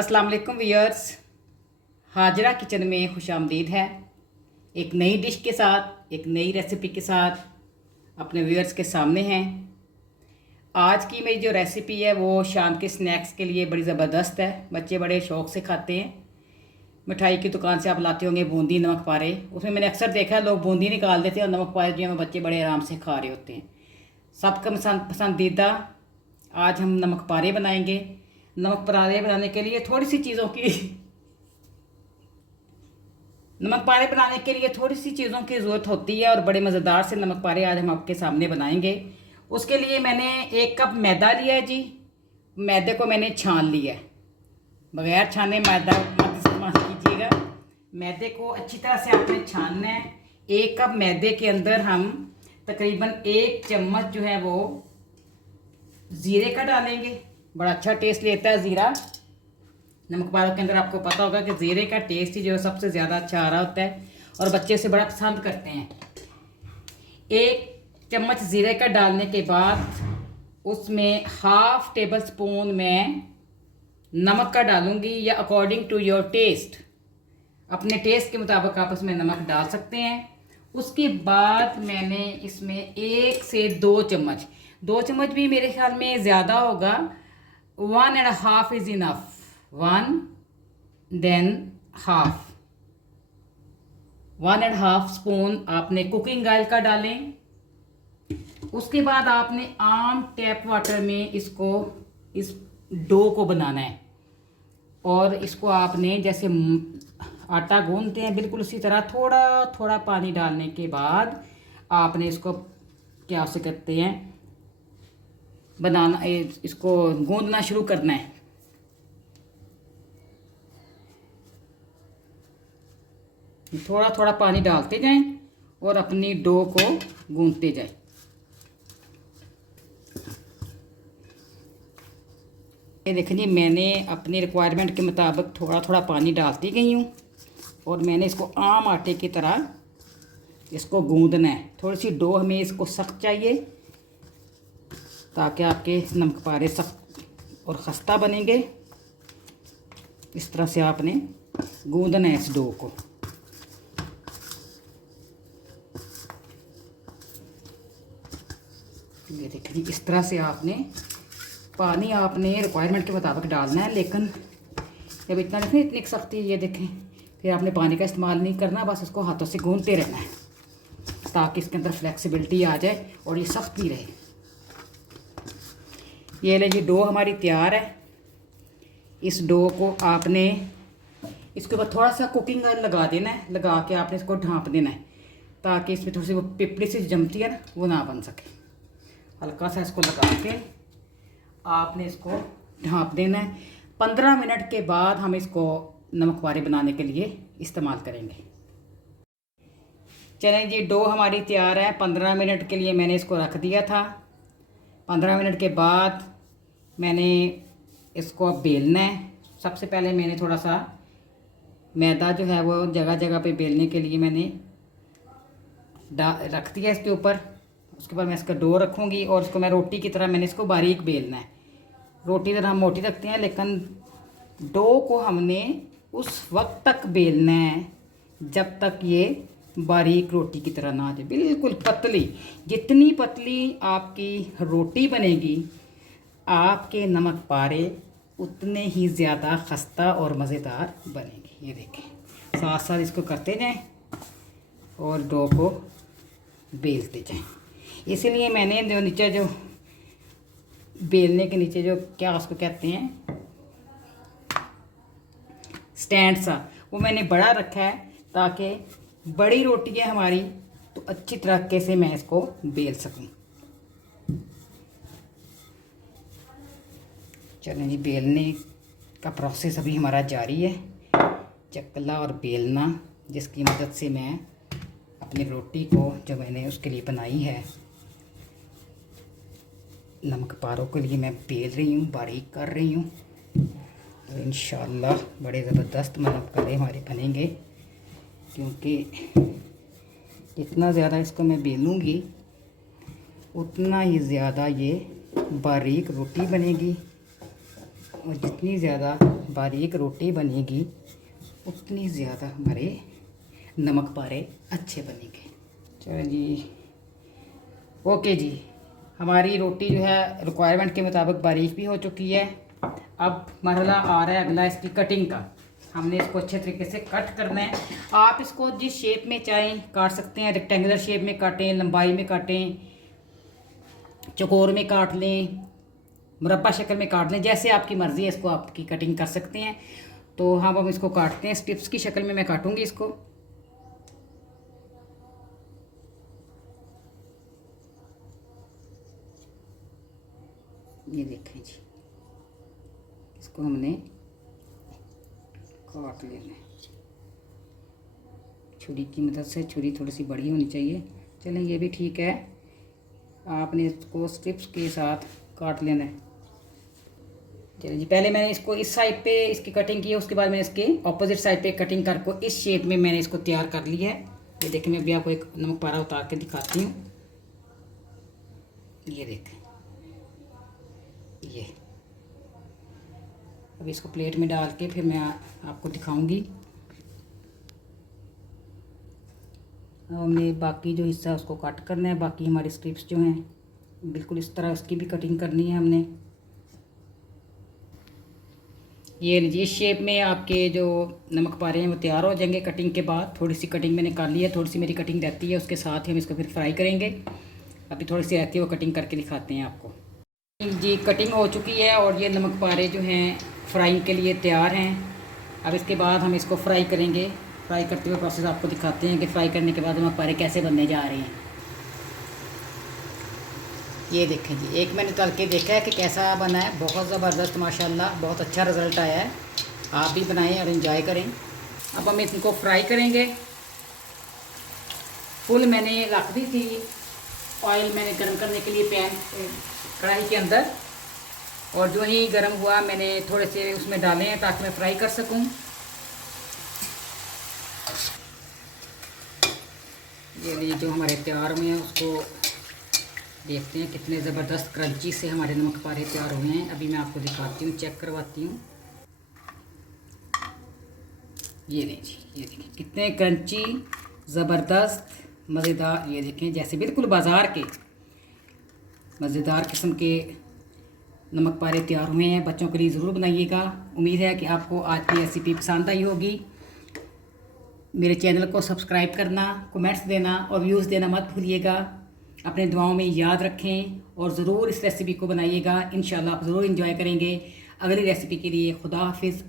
अस्सलाम वालेकुम viewers. Hazra kitchen में खुशामदीद है। एक नई डिश के साथ, एक नई रेसिपी के साथ अपने व्यूअर्स के सामने हैं। आज की मेरी जो रेसिपी है वो शाम के स्नैक्स के लिए बड़ी ज़बरदस्त है। बच्चे बड़े शौक़ से खाते हैं। मिठाई की दुकान से आप लाते होंगे बूंदी नमक पारे, उसमें मैंने अक्सर देखा है लोग बूंदी निकाल देते हैं और नमक पारे जो है बच्चे बड़े आराम से खा रहे होते हैं। सबका पसंदीदा आज हम नमक पारे बनाएंगे। नमक पारे बनाने के लिए थोड़ी सी चीज़ों की नमक पारे बनाने के लिए थोड़ी सी चीज़ों की ज़रूरत होती है और बड़े मज़ेदार से नमक पारे आज हम आपके सामने बनाएंगे। उसके लिए मैंने 1 कप मैदा लिया है जी। मैदे को मैंने छान लिया है, बगैर छाने मैदा मत इस्तेमाल कीजिएगा। मैदे को अच्छी तरह से आपने छानना है। 1 कप मैदे के अंदर हम तकरीबन 1 चम्मच जो है वो ज़ीरे का डालेंगे। बड़ा अच्छा टेस्ट लेता है ज़ीरा। नमक पारों के अंदर आपको पता होगा कि ज़ीरे का टेस्ट ही जो है सबसे ज़्यादा अच्छा आ रहा होता है और बच्चे उसे बड़ा पसंद करते हैं। 1 चम्मच ज़ीरे का डालने के बाद उसमें 1/2 टेबल स्पून मैं नमक का डालूंगी, या अकॉर्डिंग टू योर टेस्ट, अपने टेस्ट के मुताबिक आप उसमें नमक डाल सकते हैं। उसके बाद मैंने इसमें 1 से 2 चम्मच, 2 चम्मच भी मेरे ख्याल में ज़्यादा होगा, 1.5 is enough, 1 than half, 1.5 spoon आपने कुकिंग ऑयल का डालें। उसके बाद आपने आम टैप वाटर में इस डो को बनाना है और इसको आपने जैसे आटा गूंथते हैं बिल्कुल उसी तरह थोड़ा थोड़ा पानी डालने के बाद आपने इसको क्या उसे कहते हैं बनाना, इसको गूंदना शुरू करना है। थोड़ा थोड़ा पानी डालते जाएं और अपनी डो को गूंथते जाएं। ये देखें जी, मैंने अपनी रिक्वायरमेंट के मुताबिक थोड़ा थोड़ा पानी डालती गई हूँ और मैंने इसको आम आटे की तरह इसको गूंदना है। थोड़ी सी डो हमें इसको सख्त चाहिए ताकि आपके नमक पारे सख्त और खस्ता बनेंगे। इस तरह से आपने गूंदना है इस डो को। ये देखिए जी, इस तरह से आपने पानी आपने रिक्वायरमेंट के मुताबिक डालना है, लेकिन जब इतना देखें इतनी सख्ती, ये देखें, फिर आपने पानी का इस्तेमाल नहीं करना, बस इसको हाथों से गूंथते रहना है ताकि इसके अंदर फ्लेक्सिबिलिटी आ जाए और ये सख्त भी रहे। ये ले जी, डो हमारी तैयार है। इस डो को आपने इसके ऊपर थोड़ा सा कुकिंग ऑयल लगा देना है, लगा के आपने इसको ढाँप देना है ताकि इसमें थोड़ी सी वो पिपड़ी सी जमती है ना, वो ना बन सके। हल्का सा इसको लगा के आपने इसको ढाँप देना है। 15 मिनट के बाद हम इसको नमक पारे बनाने के लिए इस्तेमाल करेंगे। चलें जी, डो हमारी तैयार है। 15 मिनट के लिए मैंने इसको रख दिया था। 15 मिनट के बाद मैंने इसको अब बेलना है। सबसे पहले मैंने थोड़ा सा मैदा जो है वो जगह जगह पे बेलने के लिए मैंने रख दिया इसके ऊपर। उसके बाद मैं इसका डो रखूँगी और इसको मैं रोटी की तरह मैंने इसको बारीक बेलना है। रोटी तरह हम मोटी रखते हैं, लेकिन डो को हमने उस वक्त तक बेलना है जब तक ये बारीक रोटी की तरह ना आ जाए, बिल्कुल पतली। जितनी पतली आपकी रोटी बनेगी आपके नमक पारे उतने ही ज़्यादा खस्ता और मज़ेदार बनेंगे। ये देखें, साथ साथ इसको करते जाएं और डो को बेलते जाएं। इसीलिए मैंने जो नीचे जो बेलने के नीचे जो क्या उसको कहते हैं स्टैंड सा, वो मैंने बड़ा रखा है ताकि बड़ी रोटी है हमारी तो अच्छी तरीके से मैं इसको बेल सकूं। चलें जी, बेलने का प्रोसेस अभी हमारा जारी है। चकला और बेलना, जिसकी मदद से मैं अपनी रोटी को जो मैंने उसके लिए बनाई है नमक पारों के लिए मैं बेल रही हूँ, बारीक कर रही हूँ। तो इंशाअल्लाह बड़े ज़बरदस्त नमक पारे हमारे बनेंगे, क्योंकि जितना ज़्यादा इसको मैं बेलूँगी उतना ही ज़्यादा ये बारीक रोटी बनेगी और जितनी ज़्यादा बारीक रोटी बनेगी उतनी ज़्यादा हमारे नमक पारे अच्छे बनेंगे। चलो जी, ओके जी, हमारी रोटी जो है रिक्वायरमेंट के मुताबिक बारीक भी हो चुकी है। अब मरहला आ रहा है अगला इसकी कटिंग का। हमने इसको अच्छे तरीके से कट करना है। आप इसको जिस शेप में चाहें काट सकते हैं, रेक्टेंगुलर शेप में काटें, लंबाई में काटें, चौकोर में काट लें, मुरब्बा शक्ल में काट लें, जैसे आपकी मर्ज़ी है इसको आपकी कटिंग कर सकते हैं। तो हम इसको काटते हैं, स्ट्रिप्स की शक्ल में मैं काटूंगी इसको। ये देखें जी, इसको हमने काट लेना है छुरी की मदद से। छुरी थोड़ी सी बड़ी होनी चाहिए। चलें, ये भी ठीक है। आपने इसको स्ट्रिप्स के साथ काट लेना है। चलिए जी, पहले मैंने इसको इस साइड पे इसकी कटिंग की है, उसके बाद मैंने इसके ऑपोजिट साइड पे कटिंग करके इस शेप में मैंने इसको तैयार कर लिया है। ये देखें, मैं अभी आपको एक नमक पारा उतार के दिखाती हूँ। ये देखें, ये अब इसको प्लेट में डाल के फिर मैं आपको दिखाऊंगी। हमने बाकी जो हिस्सा उसको कट करना है। बाकी हमारी स्ट्रिप्स जो हैं बिल्कुल इस तरह उसकी भी कटिंग करनी है हमने। ये लीजिए, इस शेप में आपके जो नमक पारे हैं वो तैयार हो जाएंगे। कटिंग के बाद थोड़ी सी कटिंग मैंने कर ली है, थोड़ी सी मेरी कटिंग रहती है, उसके साथ ही हम इसको फिर फ्राई करेंगे। अभी थोड़ी सी रहती है वो कटिंग करके दिखाते हैं आपको। जी, कटिंग हो चुकी है और ये नमक पारे जो हैं फ्राइंग के लिए तैयार हैं। अब इसके बाद हम इसको फ्राई करेंगे। फ्राई करते हुए प्रोसेस आपको दिखाते हैं कि फ्राई करने के बाद नमक पारे कैसे बनने जा रहे हैं। ये देखें जी, एक मैंने तल के देखा है कि कैसा बना है। बहुत ज़बरदस्त, माशाल्लाह, बहुत अच्छा रिज़ल्ट आया है। आप भी बनाएं और इन्जॉय करें। अब हम इनको फ्राई करेंगे। फुल मैंने रख दी थी ऑयल मैंने गर्म करने के लिए पैन कढ़ाई के अंदर, और जो ही गर्म हुआ मैंने थोड़े से उसमें डाले हैं ताकि मैं फ्राई कर सकूं। ये लिए जो हमारे तैयार हुए हैं उसको देखते हैं कितने ज़बरदस्त क्रंची से हमारे नमक पारे तैयार हुए हैं। अभी मैं आपको दिखाती हूँ, चेक करवाती हूँ। ये देखिए, ये देखिए कितने क्रंची, ज़बरदस्त, मज़ेदार। ये देखें, जैसे बिल्कुल बाज़ार के मज़ेदार किस्म के नमक पारे तैयार हुए हैं। बच्चों के लिए ज़रूर बनाइएगा। उम्मीद है कि आपको आज की रेसिपी पसंद आई होगी। मेरे चैनल को सब्सक्राइब करना, कमेंट्स देना और व्यूज़ देना मत भूलिएगा। अपने दुआओं में याद रखें और ज़रूर इस रेसिपी को बनाइएगा। इंशाल्लाह आप ज़रूर इंजॉय करेंगे। अगली रेसिपी के लिए खुदा हाफिज़।